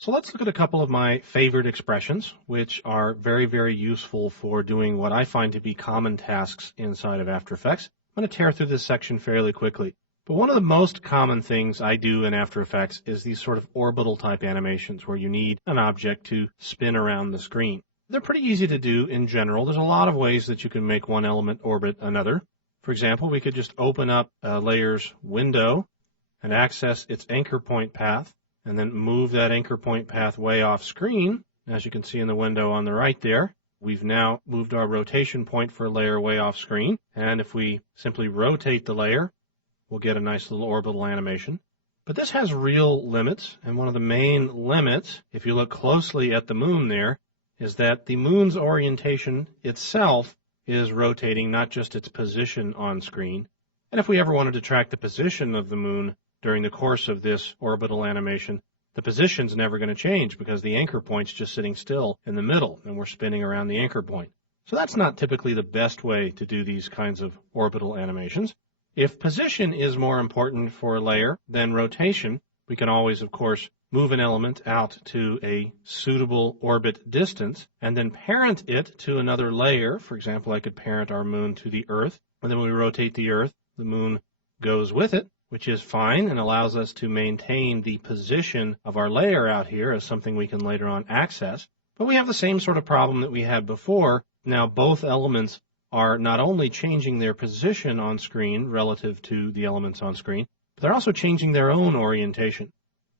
So let's look at a couple of my favorite expressions, which are very, very useful for doing what I find to be common tasks inside of After Effects. I'm going to tear through this section fairly quickly. But one of the most common things I do in After Effects is these sort of orbital type animations where you need an object to spin around the screen. They're pretty easy to do in general. There's a lot of ways that you can make one element orbit another. For example, we could just open up a layer's window and access its anchor point path, and then move that anchor point path way off screen. As you can see in the window on the right there, we've now moved our rotation point for a layer way off screen. And if we simply rotate the layer, we'll get a nice little orbital animation. But this has real limits, and one of the main limits, if you look closely at the moon there, is that the moon's orientation itself is rotating, not just its position on screen. And if we ever wanted to track the position of the moon during the course of this orbital animation, the position's never going to change because the anchor point's just sitting still in the middle, and we're spinning around the anchor point. So that's not typically the best way to do these kinds of orbital animations. If position is more important for a layer than rotation, we can always, of course, move an element out to a suitable orbit distance and then parent it to another layer. For example, I could parent our moon to the Earth, and then when we rotate the Earth, the moon goes with it, which is fine and allows us to maintain the position of our layer out here as something we can later on access. But we have the same sort of problem that we had before. Now both elements are not only changing their position on screen relative to the elements on screen, but they're also changing their own orientation.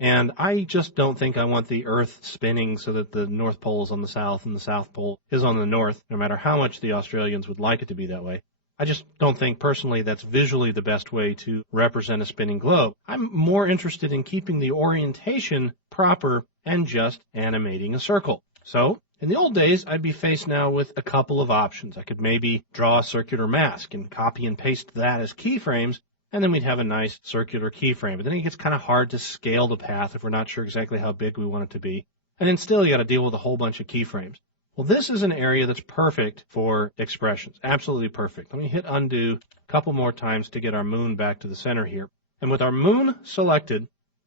And I just don't think I want the Earth spinning so that the North Pole is on the south and the South Pole is on the north, no matter how much the Australians would like it to be that way. I just don't think personally that's visually the best way to represent a spinning globe. I'm more interested in keeping the orientation proper and just animating a circle. So in the old days, I'd be faced now with a couple of options. I could maybe draw a circular mask and copy and paste that as keyframes, and then we'd have a nice circular keyframe. But then it gets kind of hard to scale the path if we're not sure exactly how big we want it to be. And then still you got to deal with a whole bunch of keyframes. Well, this is an area that's perfect for expressions, absolutely perfect. Let me hit undo a couple more times to get our moon back to the center here. And with our moon selected,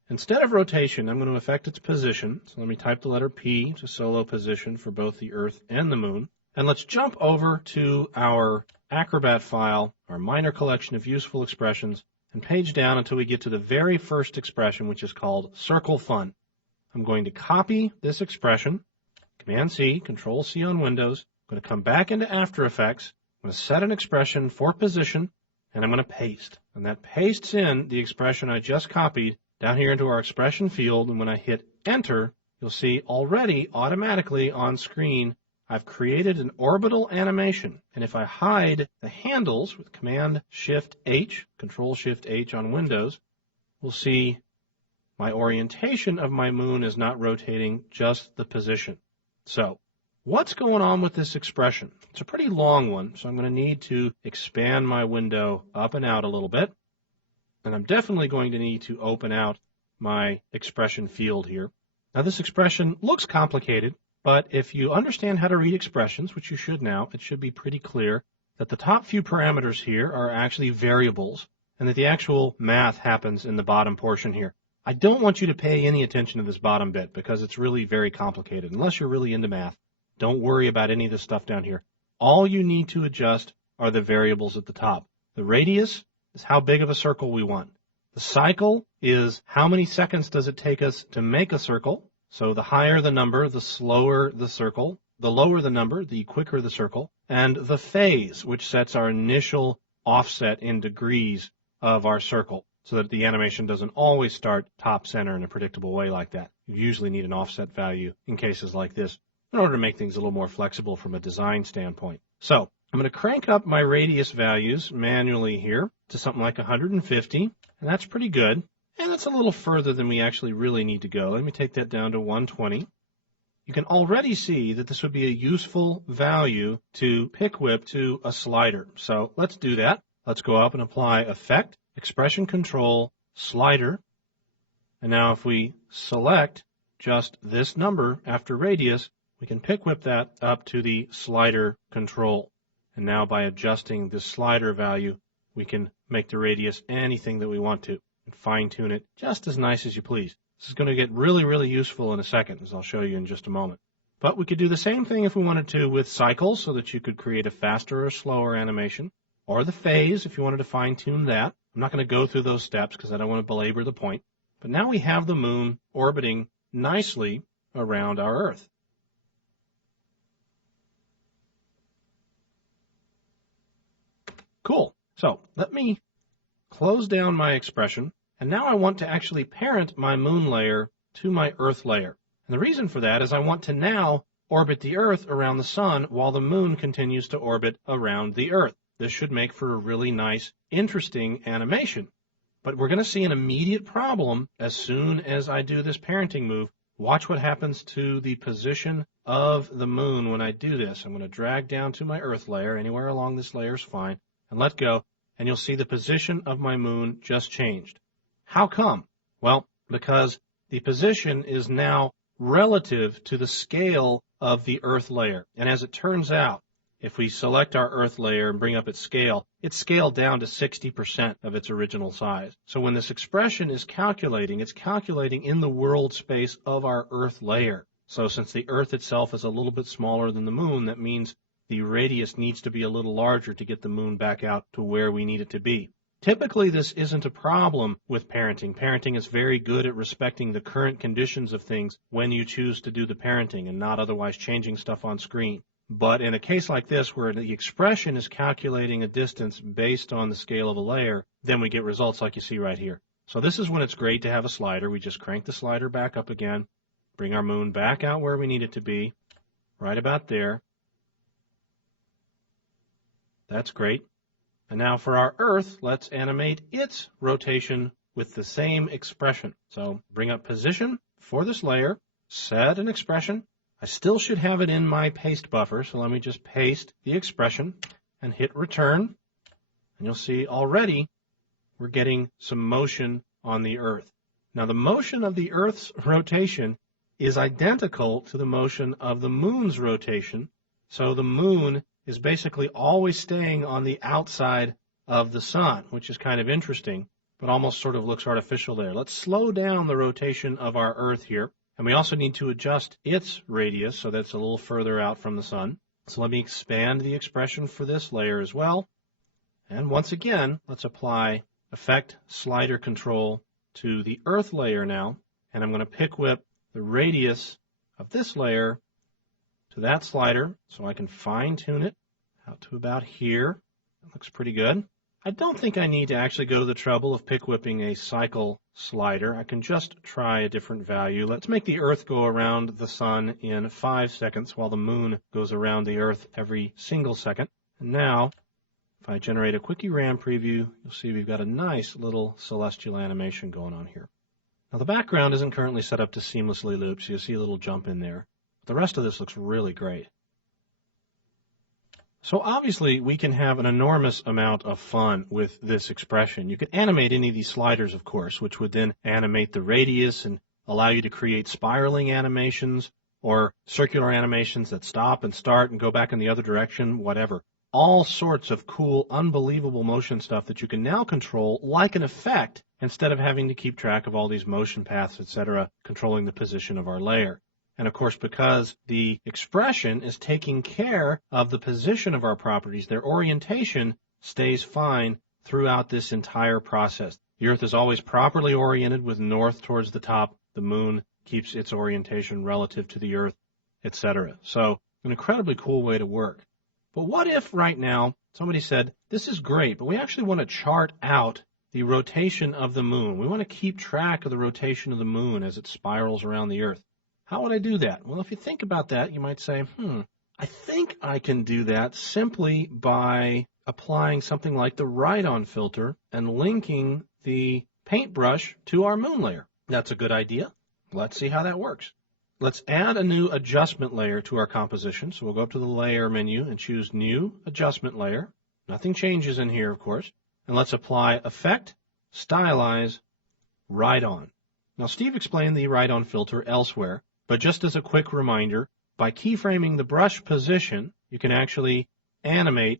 instead of rotation, I'm going to affect its position. So let me type the letter P to solo position for both the Earth and the moon. And let's jump over to our Acrobat file, our minor collection of useful expressions, and page down until we get to the very first expression, which is called Circle Fun. I'm going to copy this expression. Command-C, Control-C on Windows. I'm going to come back into After Effects. I'm going to set an expression for position, and I'm going to paste. And that pastes in the expression I just copied down here into our expression field. And when I hit Enter, you'll see already automatically on screen, I've created an orbital animation. And if I hide the handles with Command-Shift-H, Control-Shift-H on Windows, we'll see my orientation of my moon is not rotating, just the position. So, what's going on with this expression? It's a pretty long one, so I'm going to need to expand my window up and out a little bit. And I'm definitely going to need to open out my expression field here. Now, this expression looks complicated, but if you understand how to read expressions, which you should now, it should be pretty clear that the top few parameters here are actually variables, and that the actual math happens in the bottom portion here. I don't want you to pay any attention to this bottom bit because it's really very complicated. Unless you're really into math, don't worry about any of this stuff down here. All you need to adjust are the variables at the top. The radius is how big of a circle we want. The cycle is how many seconds does it take us to make a circle. So the higher the number, the slower the circle. The lower the number, the quicker the circle. And the phase, which sets our initial offset in degrees of our circle, so that the animation doesn't always start top center in a predictable way like that. You usually need an offset value in cases like this in order to make things a little more flexible from a design standpoint. So I'm going to crank up my radius values manually here to something like 150, and that's pretty good. And that's a little further than we actually really need to go. Let me take that down to 120. You can already see that this would be a useful value to pick whip to a slider. So let's do that. Let's go up and apply Effect, Expression Control, Slider. And now if we select just this number after radius, we can pick whip that up to the slider control. And now by adjusting the slider value, we can make the radius anything that we want to and fine tune it just as nice as you please. This is going to get really, really useful in a second, as I'll show you in just a moment. But we could do the same thing if we wanted to with cycles, so that you could create a faster or slower animation, or the phase if you wanted to fine-tune that. I'm not going to go through those steps because I don't want to belabor the point. But now we have the moon orbiting nicely around our Earth. Cool. So let me close down my expression, and now I want to actually parent my moon layer to my Earth layer. And the reason for that is I want to now orbit the Earth around the sun while the moon continues to orbit around the Earth. This should make for a really nice, interesting animation. But we're going to see an immediate problem as soon as I do this parenting move. Watch what happens to the position of the moon when I do this. I'm going to drag down to my Earth layer. Anywhere along this layer is fine. And let go, and you'll see the position of my moon just changed. How come? Well, because the position is now relative to the scale of the Earth layer. And as it turns out, if we select our Earth layer and bring up its scale, it's scaled down to 60% of its original size. So when this expression is calculating, it's calculating in the world space of our Earth layer. So since the Earth itself is a little bit smaller than the moon, that means the radius needs to be a little larger to get the moon back out to where we need it to be. Typically, this isn't a problem with parenting. Parenting is very good at respecting the current conditions of things when you choose to do the parenting and not otherwise changing stuff on screen. But in a case like this, where the expression is calculating a distance based on the scale of a layer, then we get results like you see right here. So this is when it's great to have a slider. We just crank the slider back up again, bring our moon back out where we need it to be, right about there. That's great. And now for our Earth, let's animate its rotation with the same expression. So bring up position for this layer, set an expression. I still should have it in my paste buffer, so let me just paste the expression and hit return. And you'll see already we're getting some motion on the Earth. Now the motion of the Earth's rotation is identical to the motion of the moon's rotation, so the moon is basically always staying on the outside of the sun, which is kind of interesting, but almost sort of looks artificial there. Let's slow down the rotation of our Earth here, and we also need to adjust its radius so that's a little further out from the sun. So let me expand the expression for this layer as well. And once again, let's apply Effect Slider Control to the Earth layer now, and I'm going to pick whip the radius of this layer to that slider so I can fine-tune it out to about here. That looks pretty good. I don't think I need to actually go to the trouble of pick whipping a cycle slider. I can just try a different value. Let's make the Earth go around the sun in 5 seconds while the moon goes around the Earth every single second. And now, if I generate a quickie RAM preview, you'll see we've got a nice little celestial animation going on here. Now the background isn't currently set up to seamlessly loop, so you'll see a little jump in there. The rest of this looks really great. So obviously we can have an enormous amount of fun with this expression. You could animate any of these sliders, of course, which would then animate the radius and allow you to create spiraling animations or circular animations that stop and start and go back in the other direction, whatever. All sorts of cool, unbelievable motion stuff that you can now control like an effect instead of having to keep track of all these motion paths, etc., controlling the position of our layer. And of course, because the expression is taking care of the position of our properties, their orientation stays fine throughout this entire process. The Earth is always properly oriented with north towards the top. The moon keeps its orientation relative to the Earth, etc. So an incredibly cool way to work. But what if right now somebody said, this is great, but we actually want to chart out the rotation of the moon. We want to keep track of the rotation of the moon as it spirals around the Earth. How would I do that? Well, if you think about that, you might say, I think I can do that simply by applying something like the write-on filter and linking the paintbrush to our moon layer. That's a good idea. Let's see how that works. Let's add a new adjustment layer to our composition. So we'll go up to the Layer menu and choose New Adjustment Layer. Nothing changes in here, of course. And let's apply Effect, Stylize, Write-on. Now, Steve explained the write-on filter elsewhere. But just as a quick reminder, by keyframing the brush position, you can actually animate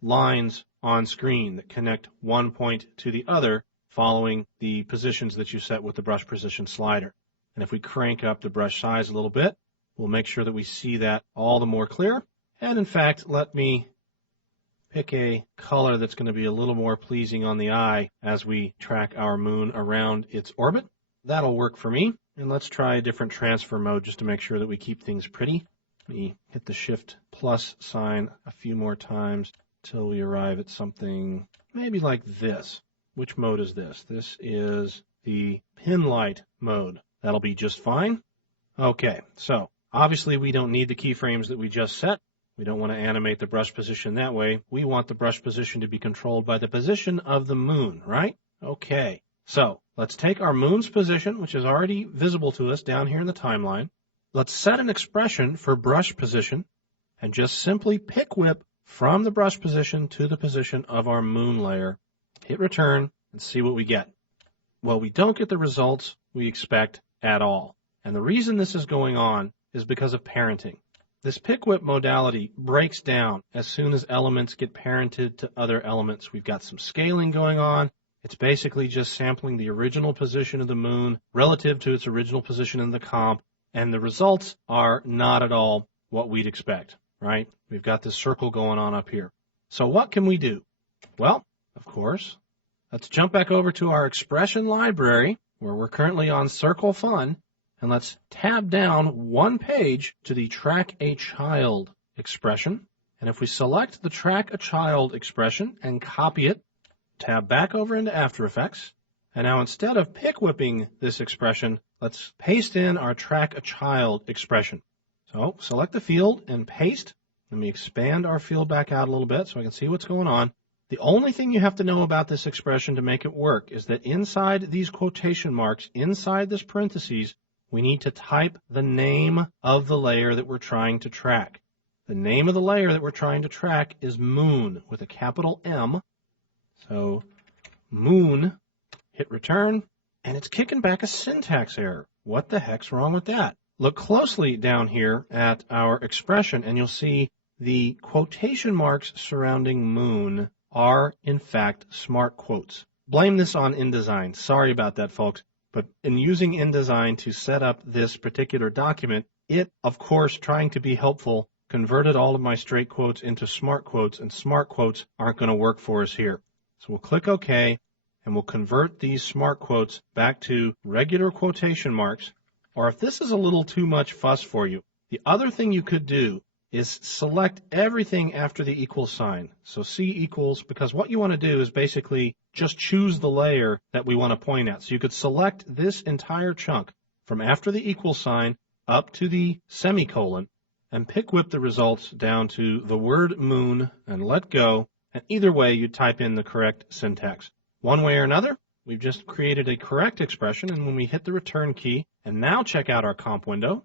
lines on screen that connect one point to the other following the positions that you set with the brush position slider. And if we crank up the brush size a little bit, we'll make sure that we see that all the more clear. And in fact, let me pick a color that's going to be a little more pleasing on the eye as we track our moon around its orbit. That'll work for me. And let's try a different transfer mode just to make sure that we keep things pretty. We hit the Shift plus sign a few more times till we arrive at something maybe like this. Which mode is this? This is the pin light mode. That'll be just fine. Okay, so obviously we don't need the keyframes that we just set. We don't want to animate the brush position that way. We want the brush position to be controlled by the position of the moon, right? Okay, so let's take our moon's position, which is already visible to us down here in the timeline. Let's set an expression for brush position and just simply pick whip from the brush position to the position of our moon layer. Hit return and see what we get. Well, we don't get the results we expect at all. And the reason this is going on is because of parenting. This pick whip modality breaks down as soon as elements get parented to other elements. We've got some scaling going on. It's basically just sampling the original position of the moon relative to its original position in the comp, and the results are not at all what we'd expect, right? We've got this circle going on up here. So what can we do? Well, of course, let's jump back over to our expression library where we're currently on Circle Fun, and let's tab down one page to the Track a Child expression. And if we select the Track a Child expression and copy it, tab back over into After Effects, and now instead of pick whipping this expression, let's paste in our Track a Child expression. So select the field and paste. Let me expand our field back out a little bit so I can see what's going on. The only thing you have to know about this expression to make it work is that inside these quotation marks, inside this parentheses, we need to type the name of the layer that we're trying to track. The name of the layer that we're trying to track is Moon with a capital M. So Moon, hit return, and it's kicking back a syntax error. What the heck's wrong with that? Look closely down here at our expression and you'll see the quotation marks surrounding Moon are in fact smart quotes. Blame this on InDesign. Sorry about that, folks. But in using InDesign to set up this particular document, it, of course, trying to be helpful, converted all of my straight quotes into smart quotes, and smart quotes aren't going to work for us here. So we'll click OK, and we'll convert these smart quotes back to regular quotation marks. Or if this is a little too much fuss for you, the other thing you could do is select everything after the equal sign. So C equals, because what you want to do is basically just choose the layer that we want to point at. So you could select this entire chunk from after the equal sign up to the semicolon and pick whip the results down to the word moon and let go. And either way, you type in the correct syntax. One way or another, we've just created a correct expression, and when we hit the return key and now check out our comp window,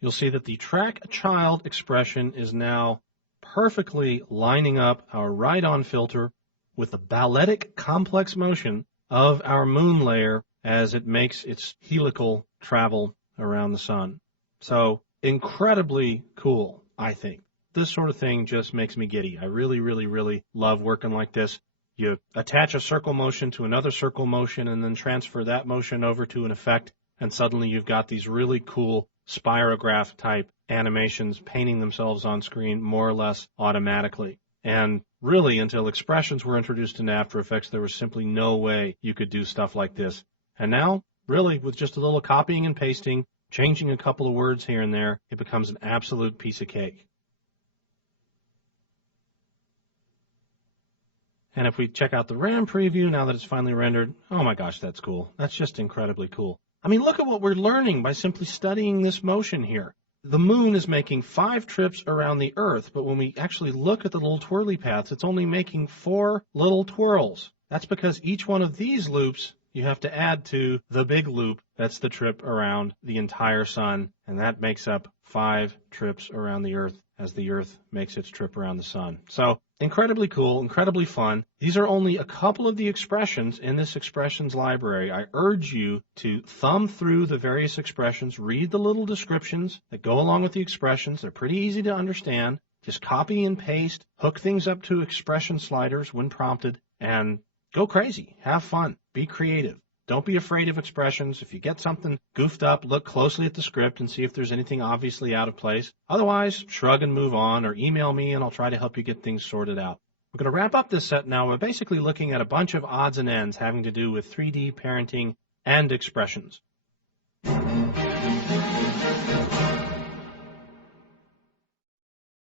you'll see that the Track a Child expression is now perfectly lining up our right-on filter with the balletic complex motion of our moon layer as it makes its helical travel around the sun. So incredibly cool, I think. This sort of thing just makes me giddy. I really, really, really love working like this. You attach a circle motion to another circle motion and then transfer that motion over to an effect, and suddenly you've got these really cool spirograph type animations painting themselves on screen more or less automatically. And really, until expressions were introduced into After Effects, there was simply no way you could do stuff like this. And now, really, with just a little copying and pasting, changing a couple of words here and there, it becomes an absolute piece of cake. And if we check out the RAM preview, now that it's finally rendered, oh my gosh, that's cool. That's just incredibly cool. I mean, look at what we're learning by simply studying this motion here. The moon is making 5 trips around the Earth, but when we actually look at the little twirly paths, it's only making 4 little twirls. That's because each one of these loops you have to add to the big loop. That's the trip around the entire sun, and that makes up 5 trips around the Earth as the Earth makes its trip around the sun. So incredibly cool, incredibly fun. These are only a couple of the expressions in this expressions library. I urge you to thumb through the various expressions, read the little descriptions that go along with the expressions. They're pretty easy to understand. Just copy and paste, hook things up to expression sliders when prompted, and go crazy. Have fun. Be creative. Don't be afraid of expressions. If you get something goofed up, look closely at the script and see if there's anything obviously out of place. Otherwise, shrug and move on, or email me and I'll try to help you get things sorted out. We're going to wrap up this set now by basically looking at a bunch of odds and ends having to do with 3D parenting and expressions.